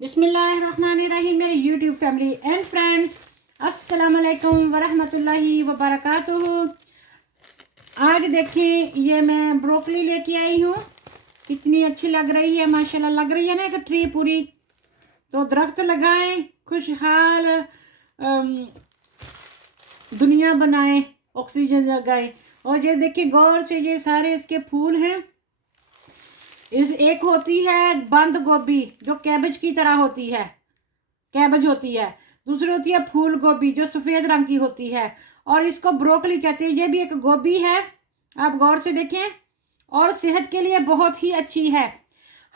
बिस्मिल्लाहिर्रहमानिर्रहीम। मेरे YouTube family and friends, अस्सलाम वालेकुम वरहमतुल्लाहि वबरकातुहू। आज देखिए, ये मैं ब्रोकली लेके आई हूँ। कितनी अच्छी लग रही है, माशाल्लाह लग रही है ना, एक ट्री पूरी। तो दरख्त लगाएं, खुशहाल दुनिया बनाएं, ऑक्सीजन लगाएं। और ये देखिए गौर से, ये सारे इसके फूल हैं। इस एक होती है बंद गोभी जो कैबेज की तरह होती है, कैबेज होती है। दूसरी होती है फूल गोभी जो सफ़ेद रंग की होती है, और इसको ब्रोकली कहते हैं। ये भी एक गोभी है, आप गौर से देखें, और सेहत के लिए बहुत ही अच्छी है।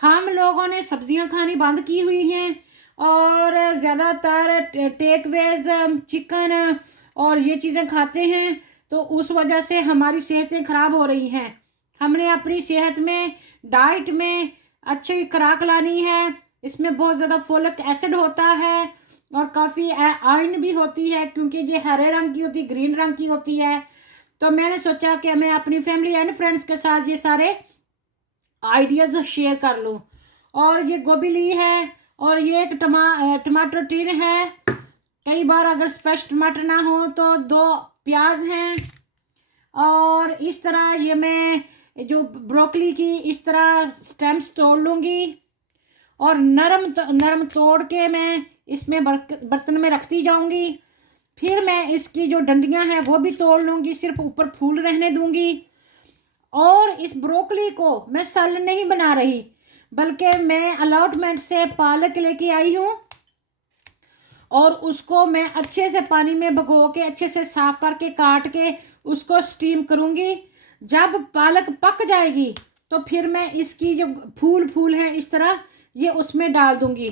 हम लोगों ने सब्जियां खानी बंद की हुई हैं, और ज़्यादातर टेकवेज चिकन और ये चीज़ें खाते हैं, तो उस वजह से हमारी सेहतें ख़राब हो रही हैं। हमने अपनी सेहत में, डाइट में अच्छी खुराक लानी है। इसमें बहुत ज़्यादा फोलिक एसिड होता है, और काफ़ी आयरन भी होती है, क्योंकि ये हरे रंग की होती, ग्रीन रंग की होती है। तो मैंने सोचा कि मैं अपनी फैमिली एंड फ्रेंड्स के साथ ये सारे आइडियाज़ शेयर कर लूँ। और ये गोभी ली है, और ये एक टमाटर टिन है। कई बार अगर फ्रेश टमाटर ना हो तो 2 प्याज हैं। और इस तरह ये मैं जो ब्रोकली की इस तरह स्टेम्स तोड़ लूँगी, और नरम तोड़ के मैं इसमें बर्तन में रखती जाऊंगी। फिर मैं इसकी जो डंडियां हैं वो भी तोड़ लूँगी, सिर्फ ऊपर फूल रहने दूंगी। और इस ब्रोकली को मैं सालन नहीं बना रही, बल्कि मैं अलॉटमेंट से पालक लेके आई हूँ, और उसको मैं अच्छे से पानी में भिगो के अच्छे से साफ करके काट के उसको स्टीम करूँगी। जब पालक पक जाएगी तो फिर मैं इसकी जो फूल है इस तरह, ये उसमें डाल दूँगी।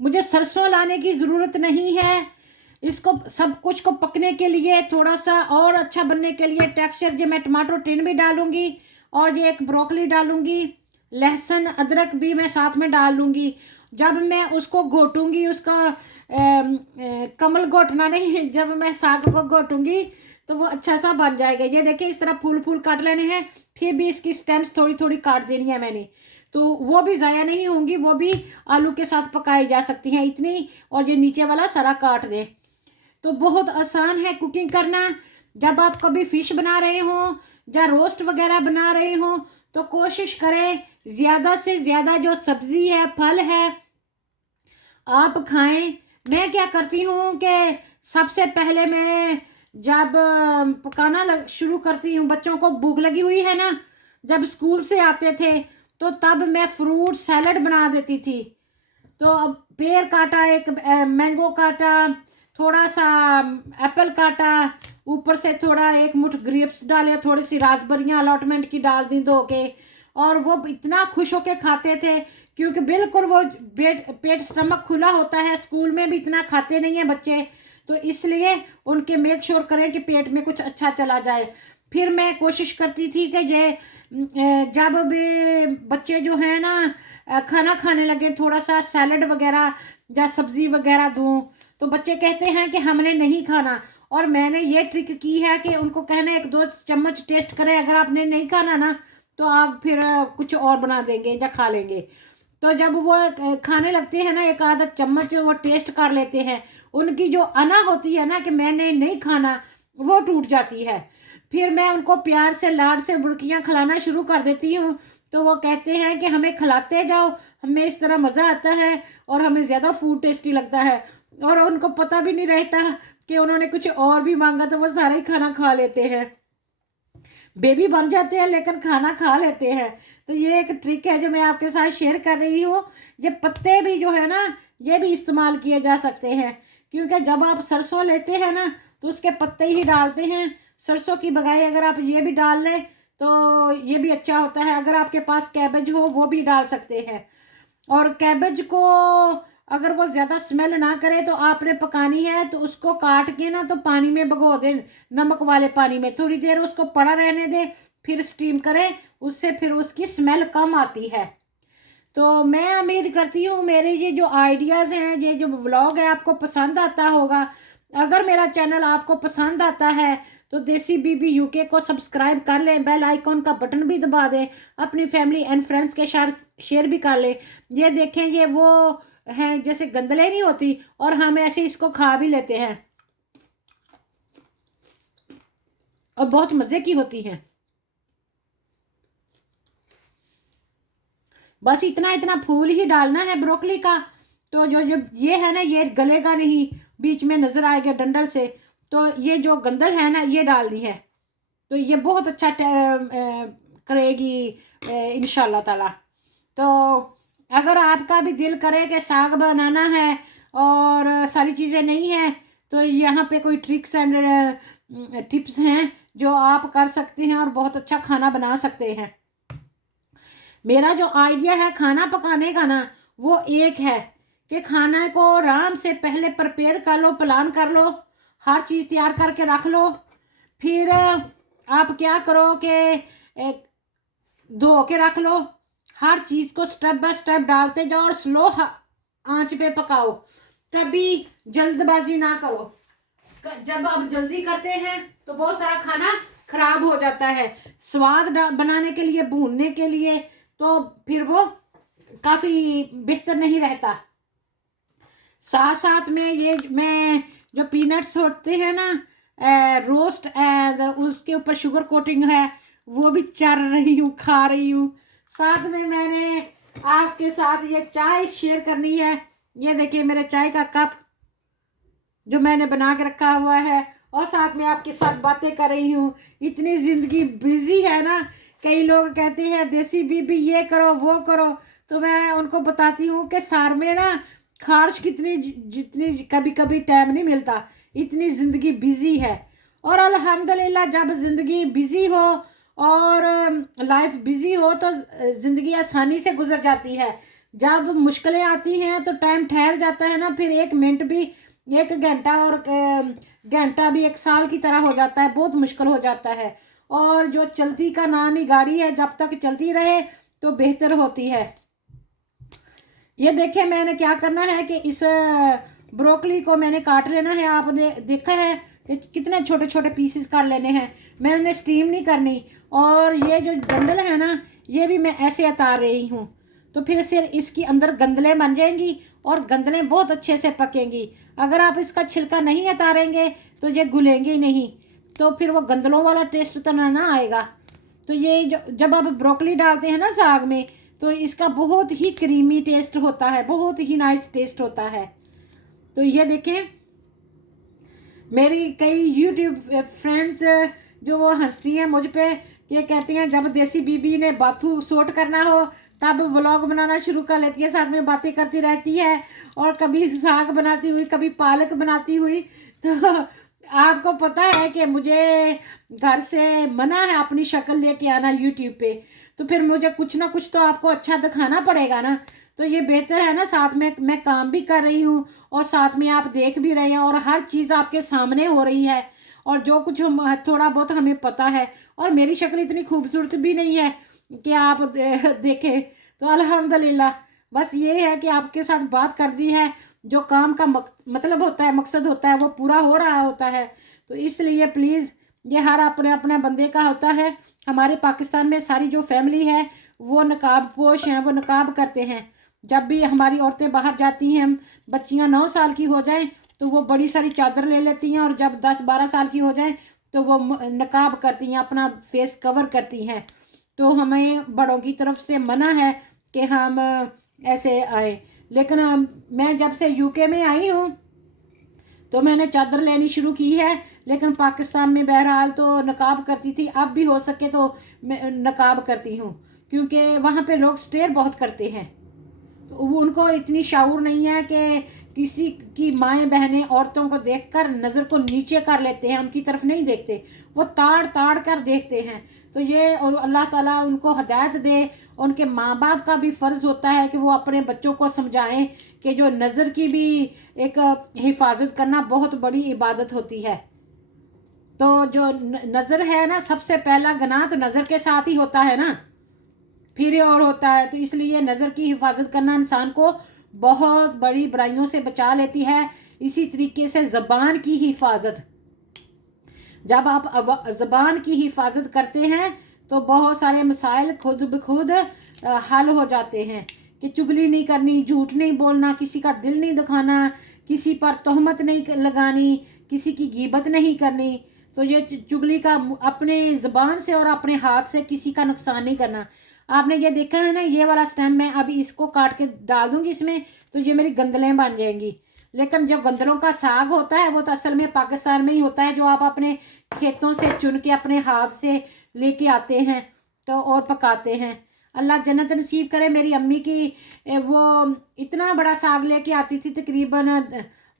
मुझे सरसों लाने की ज़रूरत नहीं है। इसको सब कुछ को पकने के लिए, थोड़ा सा और अच्छा बनने के लिए टेक्सचर, जो मैं टमाटो टिन भी डालूंगी, और ये एक ब्रोकली डालूंगी, लहसुन अदरक भी मैं साथ में डाल लूँगी। जब मैं उसको घोटूंगी, उसका कमल घोटना नहीं, जब मैं साग को घोटूंगी तो वो अच्छा सा बन जाएगा। ये देखिए, इस तरह फूल काट लेने हैं, फिर भी इसकी स्टेम्स थोड़ी थोड़ी काट देनी है मैंने, तो वो भी ज़ाया नहीं होंगी, वो भी आलू के साथ पकाई जा सकती हैं इतनी। और ये नीचे वाला सारा काट दे। तो बहुत आसान है कुकिंग करना। जब आप कभी फ़िश बना रहे हो या रोस्ट वगैरह बना रहे हो, तो कोशिश करें ज़्यादा से ज़्यादा जो सब्ज़ी है, फल है, आप खाएं। मैं क्या करती हूँ कि सबसे पहले मैं जब पकाना शुरू करती हूँ, बच्चों को भूख लगी हुई है ना, जब स्कूल से आते थे, तो तब मैं फ्रूट सैलड बना देती थी। तो अब पेड़ काटा, एक मैंगो काटा, थोड़ा सा एप्पल काटा, ऊपर से थोड़ा एक मुट्ठ ग्रेप्स डाले, थोड़ी सी रासबरियाँ अलॉटमेंट की डाल दी धो के, और वो इतना खुश होके खाते थे, क्योंकि बिल्कुल वो पेट स्टमक खुला होता है। स्कूल में भी इतना खाते नहीं हैं बच्चे, तो इसलिए उनके मेक श्योर करें कि पेट में कुछ अच्छा चला जाए। फिर मैं कोशिश करती थी कि जब भी बच्चे जो हैं ना खाना खाने लगे, थोड़ा सा सैलड वगैरह या सब्ज़ी वगैरह दूँ, तो बच्चे कहते हैं कि हमने नहीं खाना। और मैंने ये ट्रिक की है कि उनको कहना 1-2 चम्मच टेस्ट करें, अगर आपने नहीं खाना ना तो आप फिर कुछ और बना देंगे या खा लेंगे। तो जब वो खाने लगते हैं ना, 1 आधा चम्मच वो टेस्ट कर लेते हैं, उनकी जो अना होती है ना कि मैंने नहीं खाना, वो टूट जाती है। फिर मैं उनको प्यार से, लाड से बुर्कियाँ खिलाना शुरू कर देती हूँ, तो वो कहते हैं कि हमें खिलाते जाओ, हमें इस तरह मज़ा आता है, और हमें ज़्यादा फूड टेस्टी लगता है। और उनको पता भी नहीं रहता कि उन्होंने कुछ और भी मांगा, तो वो सारा ही खाना खा लेते हैं। बेबी बन जाते हैं लेकिन खाना खा लेते हैं। तो ये एक ट्रिक है जो मैं आपके साथ शेयर कर रही हूँ। ये पत्ते भी जो है ना, ये भी इस्तेमाल किए जा सकते हैं, क्योंकि जब आप सरसों लेते हैं ना, तो उसके पत्ते ही डालते हैं। सरसों की बजाय अगर आप ये भी डाल लें तो ये भी अच्छा होता है। अगर आपके पास कैबेज हो, वो भी डाल सकते हैं। और कैबेज को अगर वो ज़्यादा स्मेल ना करे, तो आपने पकानी है तो उसको काट के ना, तो पानी में भिगो दें, नमक वाले पानी में थोड़ी देर उसको पड़ा रहने दें, फिर स्टीम करें, उससे फिर उसकी स्मेल कम आती है। तो मैं उम्मीद करती हूँ मेरे ये जो आइडियाज़ हैं, ये जो व्लॉग है, आपको पसंद आता होगा। अगर मेरा चैनल आपको पसंद आता है तो देसी बीबी यूके को सब्सक्राइब कर लें, बेल आइकॉन का बटन भी दबा दें, अपनी फैमिली एंड फ्रेंड्स के साथ शेयर भी कर लें। ये देखें, ये वो हैं जैसे गंदले नहीं होती, और हम ऐसे इसको खा भी लेते हैं और बहुत मज़े की होती हैं। बस इतना इतना फूल ही डालना है ब्रोकली का। तो जो जो ये है ना, ये गलेगा नहीं, बीच में नज़र आएगा डंडल से। तो ये जो गंदल है ना, ये डालनी है। तो ये बहुत अच्छा करेगी इंशाल्लाह ताला। तो अगर आपका भी दिल करे कि साग बनाना है और सारी चीज़ें नहीं है, तो यहाँ पे कोई ट्रिक्स एंड टिप्स हैं जो आप कर सकते हैं और बहुत अच्छा खाना बना सकते हैं। मेरा जो आइडिया है खाना पकाने का ना, वो एक है कि खाना को आराम से पहले प्रिपेयर कर लो, प्लान कर लो, हर चीज़ तैयार करके रख लो। फिर आप क्या करो कि धो के रख लो, हर चीज़ को स्टेप बाय स्टेप डालते जाओ और स्लो आंच पे पकाओ। कभी जल्दबाजी ना करो। जब आप जल्दी करते हैं तो बहुत सारा खाना खराब हो जाता है। स्वाद बनाने के लिए, भूनने के लिए, तो फिर वो काफ़ी बेहतर नहीं रहता। साथ साथ में ये मैं जो पीनट्स होते हैं ना, रोस्ट एंड उसके ऊपर शुगर कोटिंग है, वो भी चर रही हूँ, खा रही हूँ। साथ में मैंने आपके साथ ये चाय शेयर करनी है। ये देखिए मेरे चाय का कप जो मैंने बना के रखा हुआ है, और साथ में आपके साथ बातें कर रही हूँ। इतनी ज़िंदगी बिजी है ना, कई लोग कहते हैं देसी बीबी ये करो वो करो, तो मैं उनको बताती हूँ कि सार में ना खारिश कितनी, जितनी कभी कभी टाइम नहीं मिलता, इतनी ज़िंदगी बिजी है। और अल्हम्दुलिल्लाह जब ज़िंदगी बिजी हो और लाइफ बिजी हो तो ज़िंदगी आसानी से गुजर जाती है। जब मुश्किलें आती हैं तो टाइम ठहर जाता है ना, फिर एक मिनट भी, एक घंटा और घंटा भी एक साल की तरह हो जाता है, बहुत मुश्किल हो जाता है। और जो चलती का नाम ही गाड़ी है, जब तक चलती रहे तो बेहतर होती है। ये देखिए मैंने क्या करना है कि इस ब्रोकली को मैंने काट लेना है। आपने देखा है कि कितने छोटे छोटे पीसेस कर लेने हैं। मैंने स्टीम नहीं करनी। और ये जो बंडल है ना, ये भी मैं ऐसे उतार रही हूँ, तो फिर सिर्फ इसके अंदर गंदलें बन जाएंगी और गंदलें बहुत अच्छे से पकेंगी। अगर आप इसका छिलका नहीं उतारेंगे तो ये घुलेंगे ही नहीं, तो फिर वो गंदलों वाला टेस्ट तो ना आएगा। तो ये जो जब आप ब्रोकली डालते हैं ना साग में, तो इसका बहुत ही क्रीमी टेस्ट होता है, बहुत ही नाइस टेस्ट होता है। तो ये देखें मेरी कई यूट्यूब फ्रेंड्स जो वो हंसती हैं मुझ पे, ये कहती हैं जब देसी बीबी ने बाथू सोट करना हो तब व्लॉग बनाना शुरू कर लेती है, साथ में बातें करती रहती है, और कभी साग बनाती हुई, कभी पालक बनाती हुई। तो आपको पता है कि मुझे घर से मना है अपनी शक्ल लेके आना यूट्यूब पे, तो फिर मुझे कुछ ना कुछ तो आपको अच्छा दिखाना पड़ेगा ना। तो ये बेहतर है ना, साथ में मैं काम भी कर रही हूँ और साथ में आप देख भी रहे हैं, और हर चीज़ आपके सामने हो रही है, और जो कुछ हम थोड़ा बहुत हमें पता है। और मेरी शक्ल इतनी खूबसूरत भी नहीं है कि आप देखें। तो अल्हम्दुलिल्लाह, बस ये है कि आपके साथ बात कर रही है, जो काम का मतलब होता है, मकसद होता है, वो पूरा हो रहा होता है। तो इसलिए प्लीज़, ये हर अपने अपने बंदे का होता है। हमारे पाकिस्तान में सारी जो फैमिली है वो नकाब पोश हैं, वो नकाब करते हैं। जब भी हमारी औरतें बाहर जाती हैं, बच्चियां 9 साल की हो जाएं तो वो बड़ी सारी चादर ले लेती हैं, और जब 10-12 साल की हो जाएं तो वो नकाब करती हैं, अपना फेस कवर करती हैं। तो हमें बड़ों की तरफ से मना है कि हम ऐसे आए। लेकिन मैं जब से यूके में आई हूँ तो मैंने चादर लेनी शुरू की है, लेकिन पाकिस्तान में बहरहाल तो नकाब करती थी, अब भी हो सके तो मैं नकाब करती हूँ, क्योंकि वहाँ पे लोग स्टेयर बहुत करते हैं। तो उनको इतनी शाऊर नहीं है कि किसी की माएँ बहनें औरतों को देखकर नज़र को नीचे कर लेते हैं, उनकी तरफ नहीं देखते, वो ताड़ ताड़ कर देखते हैं। तो ये, और अल्लाह ताला उनको हदायत दे। उनके माँ बाप का भी फ़र्ज़ होता है कि वो अपने बच्चों को समझाएं कि जो नज़र की भी एक हिफाजत करना बहुत बड़ी इबादत होती है। तो जो नज़र है ना, सबसे पहला गुनाह तो नज़र के साथ ही होता है ना, फिर और होता है। तो इसलिए नज़र की हिफाजत करना इंसान को बहुत बड़ी बुराइयों से बचा लेती है। इसी तरीके से ज़बान की हिफाजत, जब आप ज़बान की हिफाजत करते हैं तो बहुत सारे मसाइल खुद ब खुद हल हो जाते हैं। कि चुगली नहीं करनी, झूठ नहीं बोलना, किसी का दिल नहीं दुखाना, किसी पर तोहमत नहीं लगानी, किसी की गीबत नहीं करनी। तो ये चुगली का अपने ज़बान से और अपने हाथ से किसी का नुकसान नहीं करना। आपने ये देखा है ना, ये वाला स्टेम मैं अभी इसको काट के डाल दूंगी इसमें, तो ये मेरी गंदलें बन जाएंगी। लेकिन जब गंदलों का साग होता है वो तो असल में पाकिस्तान में ही होता है, जो आप अपने खेतों से चुन के अपने हाथ से लेके आते हैं तो और पकाते हैं। अल्लाह जन्नत नसीब करे। मेरी अम्मी की वो इतना बड़ा साग लेके आती थी, तकरीबन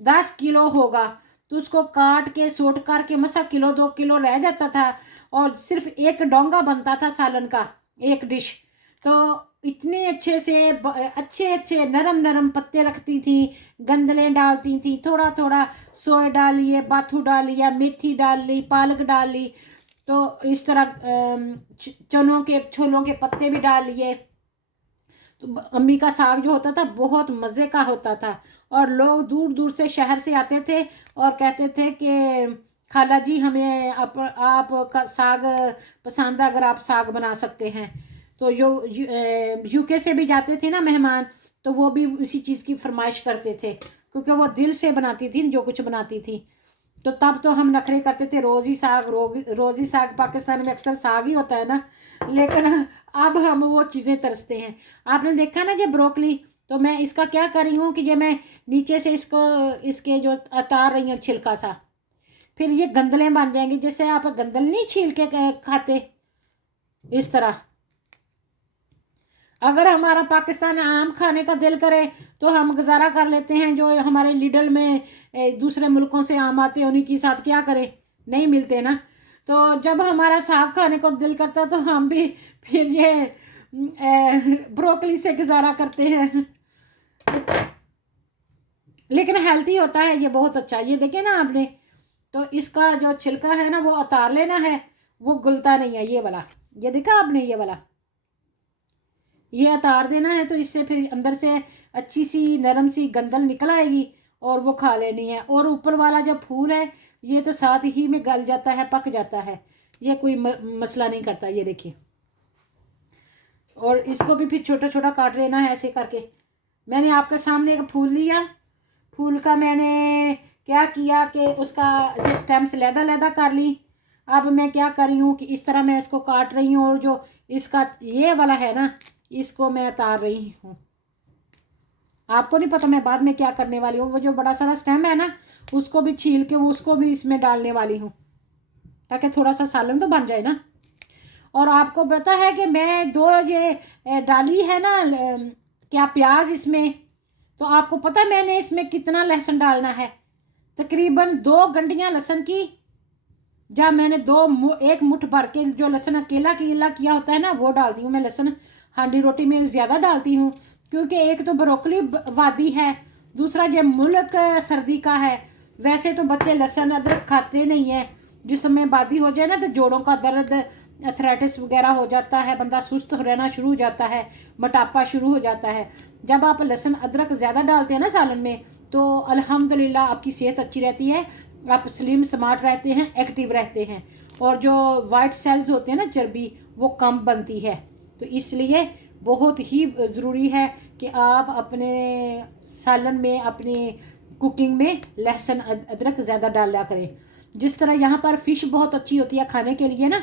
10 किलो होगा, तो उसको काट के सोट करके मसा किलो 2 किलो रह जाता था, और सिर्फ एक डोंगा बनता था सालन का, एक डिश। तो इतने अच्छे से अच्छे अच्छे नरम नरम पत्ते रखती थी, गंदलें डालती थी, थोड़ा थोड़ा सोए डालिए, बाथू डालिए, मेथी डाल ली, पालक डाल ली, तो इस तरह चनों के छोलों के पत्ते भी डाल लिए। तो अम्मी का साग जो होता था बहुत मज़े का होता था, और लोग दूर दूर से शहर से आते थे और कहते थे कि खाला जी हमें आप का साग पसंद है, अगर आप साग बना सकते हैं। तो जो यूके से भी जाते थे ना मेहमान, तो वो भी उसी चीज़ की फरमाइश करते थे, क्योंकि वो दिल से बनाती थी जो कुछ बनाती थी। तो तब तो हम नखरे करते थे, रोज़ ही साग, रोज़ ही साग, पाकिस्तान में अक्सर साग ही होता है ना। लेकिन अब हम वो चीज़ें तरसते हैं। आपने देखा ना ये ब्रोकली, तो मैं इसका क्या कर रही हूँ कि ये मैं नीचे से इसको इसके जो उतार रही हूँ छिलका सा, फिर ये गंदलें बन जाएंगी। जैसे आप गंदल नहीं छील के खाते, इस तरह अगर हमारा पाकिस्तान आम खाने का दिल करे तो हम गुजारा कर लेते हैं। जो हमारे लिडल में दूसरे मुल्कों से आम आते हैं, उन्हीं के साथ क्या करें, नहीं मिलते ना। तो जब हमारा साग खाने को दिल करता तो हम भी फिर ये ब्रोकली से गुजारा करते हैं। लेकिन हेल्थी होता है ये, बहुत अच्छा। ये देखे ना आपने, तो इसका जो छिलका है ना वो उतार लेना है, वो गलता नहीं है। ये वाला, ये देखा आपने, ये वाला ये उतार देना है, तो इससे फिर अंदर से अच्छी सी नरम सी गंदल निकल आएगी और वो खा लेनी है। और ऊपर वाला जो फूल है ये तो साथ ही में गल जाता है, पक जाता है, ये कोई मसला नहीं करता। ये देखिए, और इसको भी फिर छोटा छोटा काट लेना है ऐसे करके। मैंने आपके सामने एक फूल लिया, फूल का मैंने क्या किया कि उसका ये स्टेम्स लैदा लैदा कर ली। अब मैं क्या कर रही हूँ कि इस तरह मैं इसको काट रही हूँ, और जो इसका ये वाला है ना, इसको मैं उतार रही हूँ। आपको नहीं पता मैं बाद में क्या करने वाली हूँ। वो जो बड़ा सारा स्टेम है ना, उसको भी छील के उसको भी इसमें डालने वाली हूँ, ताकि थोड़ा सा सालन तो बन जाए ना। और आपको पता है कि मैं 2 ये डाली है ना क्या प्याज इसमें, तो आपको पता है मैंने इसमें कितना लहसुन डालना है? तकरीबन 2 गंडियाँ लहसुन की। जब मैंने एक मुट्ठ भर के जो लहसुन अकेला अकेला किया होता है ना, वो डालती हूँ मैं लहसुन। हांडी रोटी में ज़्यादा डालती हूँ, क्योंकि एक तो ब्रोकली वादी है, दूसरा ये मुल्क सर्दी का है। वैसे तो बच्चे लहसुन अदरक खाते नहीं है, जिसमें वादी हो जाए ना तो जोड़ों का दर्द, अथराइटिस वगैरह हो जाता है, बंदा सुस्त रहना शुरू हो जाता है, मोटापा शुरू हो जाता है। जब आप लहसुन अदरक ज़्यादा डालते हैं ना सालन में, तो अल्हम्दुलिल्लाह आपकी सेहत अच्छी रहती है, आप स्लिम स्मार्ट रहते हैं, एक्टिव रहते हैं, और जो वाइट सेल्स होते हैं ना, चर्बी, वो कम बनती है। तो इसलिए बहुत ही ज़रूरी है कि आप अपने सालन में, अपनी कुकिंग में लहसुन अदरक ज़्यादा डाला करें। जिस तरह यहाँ पर फ़िश बहुत अच्छी होती है खाने के लिए ना,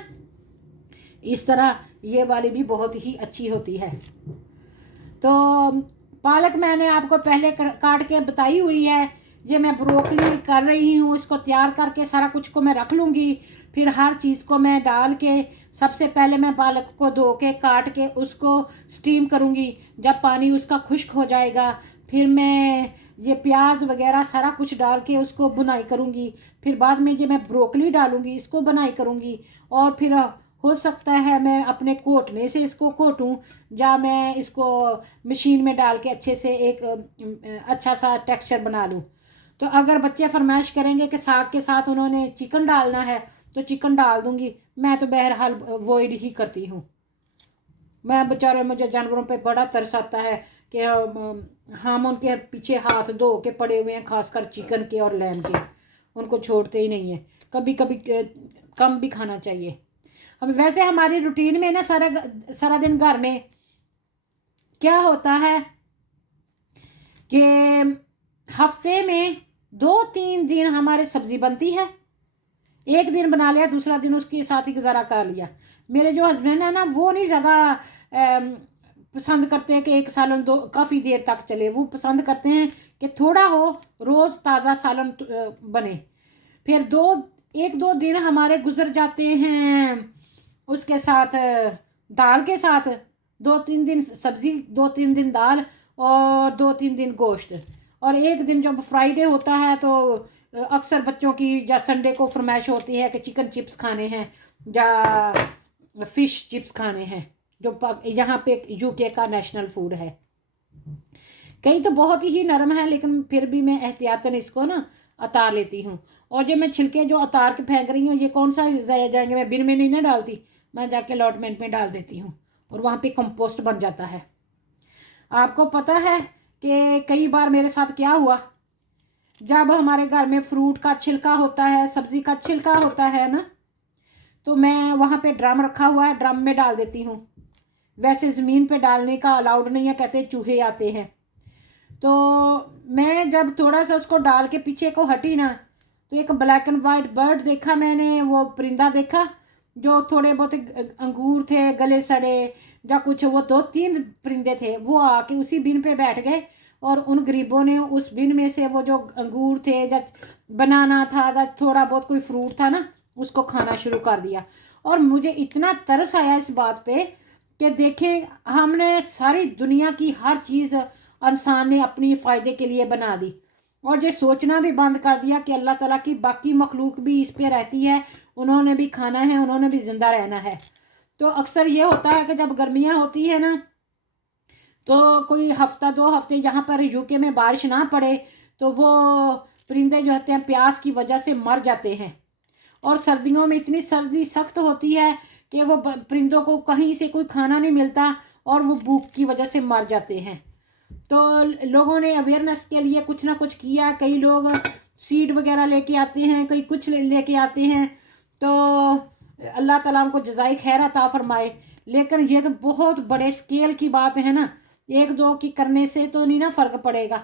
इस तरह ये वाली भी बहुत ही अच्छी होती है। तो पालक मैंने आपको पहले काट के बताई हुई है। ये मैं ब्रोकली कर रही हूँ, इसको तैयार करके सारा कुछ को मैं रख लूँगी। फिर हर चीज़ को मैं डाल के, सबसे पहले मैं पालक को धो के काट के उसको स्टीम करूँगी। जब पानी उसका खुश्क हो जाएगा, फिर मैं ये प्याज वगैरह सारा कुछ डाल के उसको बुनाई करूँगी। फिर बाद में ये मैं ब्रोकली डालूँगी, इसको बुनाई करूँगी। और फिर हो सकता है मैं अपने कोटने से इसको कोटूँ, या मैं इसको मशीन में डाल के अच्छे से एक अच्छा सा टेक्सचर बना लूँ। तो अगर बच्चे फरमाइश करेंगे कि साग के साथ उन्होंने चिकन डालना है, तो चिकन डाल दूँगी। मैं तो बहरहाल अवॉइड ही करती हूँ। मैं बेचारे, मुझे जानवरों पे बड़ा तरस आता है कि हम उनके पीछे हाथ धो के पड़े हुए हैं, खासकर चिकन के और लैम के, उनको छोड़ते ही नहीं है। कभी कभी कम भी खाना चाहिए। अब वैसे हमारी रूटीन में ना सारा दिन घर में क्या होता है कि हफ्ते में 2-3 दिन हमारे सब्जी बनती है, एक दिन बना लिया, दूसरा दिन उसके साथ ही गुजारा कर लिया। मेरे जो हस्बैंड है ना, वो नहीं ज़्यादा पसंद करते हैं कि एक सालन दो काफ़ी देर तक चले। वो पसंद करते हैं कि थोड़ा हो, रोज़ ताज़ा सालन बने। फिर 1-2 दिन हमारे गुजर जाते हैं उसके साथ, दाल के साथ। 2-3 दिन सब्ज़ी, 2-3 दिन दाल, और 2-3 दिन गोश्त। और एक दिन जब फ्राइडे होता है तो अक्सर बच्चों की या संडे को फरमाइश होती है कि चिकन चिप्स खाने हैं या फ़िश चिप्स खाने हैं, जो यहाँ पे यूके का नेशनल फूड है। कई तो बहुत ही नरम है, लेकिन फिर भी मैं एहतियातन इसको ना उतार लेती हूँ। और जब मैं छिलके जो उतार के फेंक रही हूँ, ये कौन सा ज़ाया जाएंगे, मैं बिन में नहीं ना डालती, मैं जाके अलॉटमेंट में डाल देती हूँ और वहाँ पे कंपोस्ट बन जाता है। आपको पता है कि कई बार मेरे साथ क्या हुआ, जब हमारे घर में फ्रूट का छिलका होता है, सब्ज़ी का छिलका होता है ना, तो मैं वहाँ पे ड्रम रखा हुआ है, ड्रम में डाल देती हूँ। वैसे ज़मीन पे डालने का अलाउड नहीं है, कहते चूहे आते हैं। तो मैं जब थोड़ा सा उसको डाल के पीछे को हटी ना, तो एक ब्लैक एंड वाइट बर्ड देखा मैंने, वो परिंदा देखा, जो थोड़े बहुत अंगूर थे गले सड़े या कुछ, वो 2-3 परिंदे थे, वो आके उसी बिन पे बैठ गए। और उन गरीबों ने उस बिन में से वो जो अंगूर थे या बनाना था या थोड़ा बहुत कोई फ्रूट था ना, उसको खाना शुरू कर दिया। और मुझे इतना तरस आया इस बात पे कि देखें, हमने सारी दुनिया की हर चीज़ इंसान ने अपनी फ़ायदे के लिए बना दी, और ये सोचना भी बंद कर दिया कि अल्लाह ताला की बाकी मखलूक भी इस पे रहती है, उन्होंने भी खाना है, उन्होंने भी ज़िंदा रहना है। तो अक्सर ये होता है कि जब गर्मियाँ होती है ना, तो कोई हफ्ता 2 हफ्ते जहाँ पर यूके में बारिश ना पड़े, तो वो परिंदे जो होते हैं प्यास की वजह से मर जाते हैं। और सर्दियों में इतनी सर्दी सख्त होती है कि वो परिंदों को कहीं से कोई खाना नहीं मिलता और वो भूख की वजह से मर जाते हैं। तो लोगों ने अवेयरनेस के लिए कुछ ना कुछ किया, कई लोग सीड वगैरह लेके आते हैं, कई कुछ लेके आते हैं। तो अल्लाह ताला उनको जज़ाई खैर अता फरमाए। लेकिन ये तो बहुत बड़े स्केल की बात है ना, 1-2 की करने से तो नहीं ना फ़र्क पड़ेगा।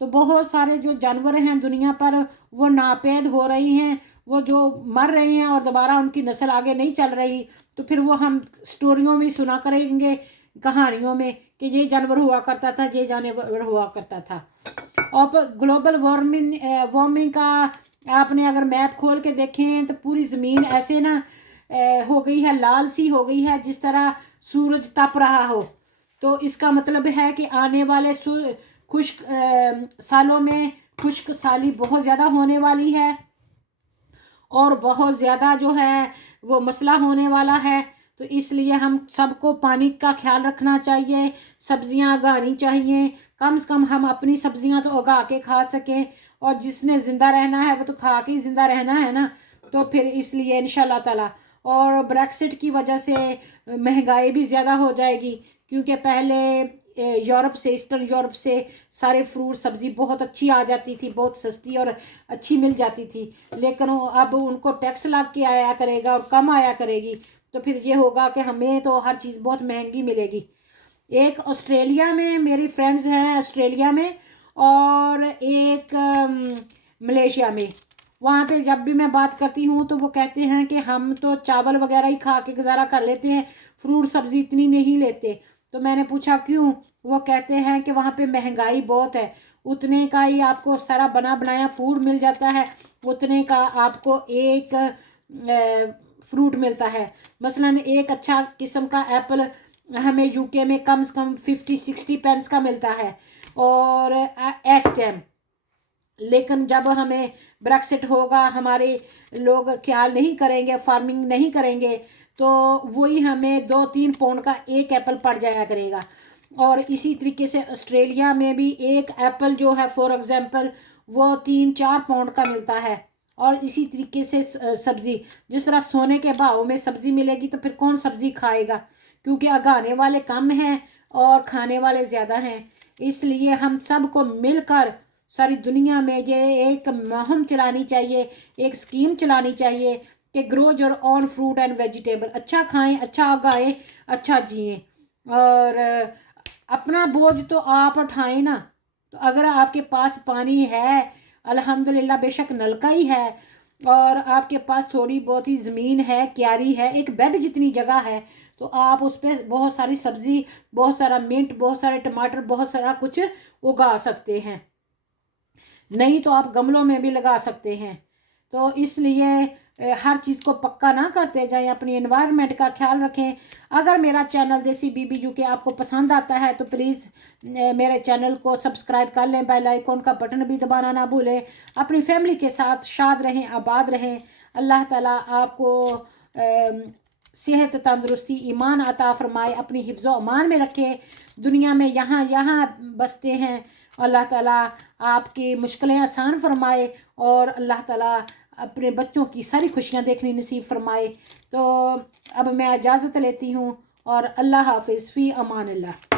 तो बहुत सारे जो जानवर हैं दुनिया पर, वो नापैद हो रही हैं, वो जो मर रहे हैं और दोबारा उनकी नस्ल आगे नहीं चल रही। तो फिर वो हम स्टोरियों में सुना करेंगे, कहानियों में, कि ये जानवर हुआ करता था, ये जानवर हुआ करता था। और ग्लोबल वार्मिंग का आपने अगर मैप खोल के देखें तो पूरी ज़मीन ऐसे ना हो गई है, लाल सी हो गई है, जिस तरह सूरज तप रहा हो। तो इसका मतलब है कि आने वाले खुश्क सालों में खुश्क साली बहुत ज़्यादा होने वाली है, और बहुत ज़्यादा जो है वो मसला होने वाला है। तो इसलिए हम सबको पानी का ख्याल रखना चाहिए, सब्जियां उगानी चाहिए, कम से कम हम अपनी सब्जियां तो उगा के खा सकें। और जिसने ज़िंदा रहना है वो तो खा के ही ज़िंदा रहना है ना। तो फिर इसलिए इंशाल्लाह ताला, और ब्रेक्सिट की वजह से महंगाई भी ज़्यादा हो जाएगी, क्योंकि पहले यूरोप से, ईस्टर्न यूरोप से सारे फ्रूट सब्ज़ी बहुत अच्छी आ जाती थी, बहुत सस्ती और अच्छी मिल जाती थी। लेकिन अब उनको टैक्स लग के आया करेगा और कम आया करेगी, तो फिर ये होगा कि हमें तो हर चीज़ बहुत महंगी मिलेगी। एक ऑस्ट्रेलिया में मेरी फ्रेंड्स हैं, ऑस्ट्रेलिया में, और एक मलेशिया में। वहाँ पे जब भी मैं बात करती हूँ तो वो कहते हैं कि हम तो चावल वगैरह ही खा के गुजारा कर लेते हैं, फ्रूट सब्ज़ी इतनी नहीं लेते। तो मैंने पूछा क्यों? वो कहते हैं कि वहाँ पे महंगाई बहुत है, उतने का ही आपको सारा बना बनाया फूड मिल जाता है, उतने का आपको एक फ्रूट मिलता है। मसलन एक अच्छा किस्म का एप्पल हमें यूके में कम से कम 50-60 पेंस का मिलता है, और इस टाइम। लेकिन जब हमें ब्रेक्सिट होगा, हमारे लोग ख्याल नहीं करेंगे, फार्मिंग नहीं करेंगे, तो वही हमें 2-3 पाउंड का एक एप्पल पड़ जाया करेगा। और इसी तरीके से ऑस्ट्रेलिया में भी एक एप्पल जो है फॉर एग्जांपल वो 3-4 पाउंड का मिलता है। और इसी तरीके से सब्ज़ी, जिस तरह सोने के भाव में सब्ज़ी मिलेगी, तो फिर कौन सब्ज़ी खाएगा, क्योंकि उगाने वाले कम हैं और खाने वाले ज़्यादा हैं। इसलिए हम सबको मिलकर सारी दुनिया में ये एक मुहिम चलानी चाहिए, एक स्कीम चलानी चाहिए कि grow your own fruit and vegetable, अच्छा खाएं, अच्छा उगाएं, अच्छा जिएं। और अपना बोझ तो आप उठाएं ना। तो अगर आपके पास पानी है, अल्हम्दुलिल्लाह, बेशक नलका ही है, और आपके पास थोड़ी बहुत ही ज़मीन है, क्यारी है, एक बेड जितनी जगह है, तो आप उस पर बहुत सारी सब्ज़ी, बहुत सारा मिंट, बहुत सारे टमाटर, बहुत सारा कुछ उगा सकते हैं। नहीं तो आप गमलों में भी लगा सकते हैं। तो इसलिए हर चीज़ को पक्का ना करते जाएं, अपनी एनवायरनमेंट का ख्याल रखें। अगर मेरा चैनल देसी बीबी यूके आपको पसंद आता है तो प्लीज़ मेरे चैनल को सब्सक्राइब कर लें, बेल आइकॉन का बटन भी दबाना ना भूलें। अपनी फैमिली के साथ शाद रहें, आबाद रहें। अल्लाह ताला आपको सेहत, तंदुरुस्ती, ईमान अता फरमाए, अपनी हिफ्ज़ अमान में रखे। दुनिया में यहाँ यहाँ बसते हैं, अल्लाह ताला आपकी मुश्किलें आसान फरमाए, और अल्लाह ताला अपने बच्चों की सारी खुशियाँ देखनी नसीब फरमाए। तो अब मैं इजाज़त लेती हूँ, और अल्लाह हाफिज़, फ़ी अमान अल्लाह।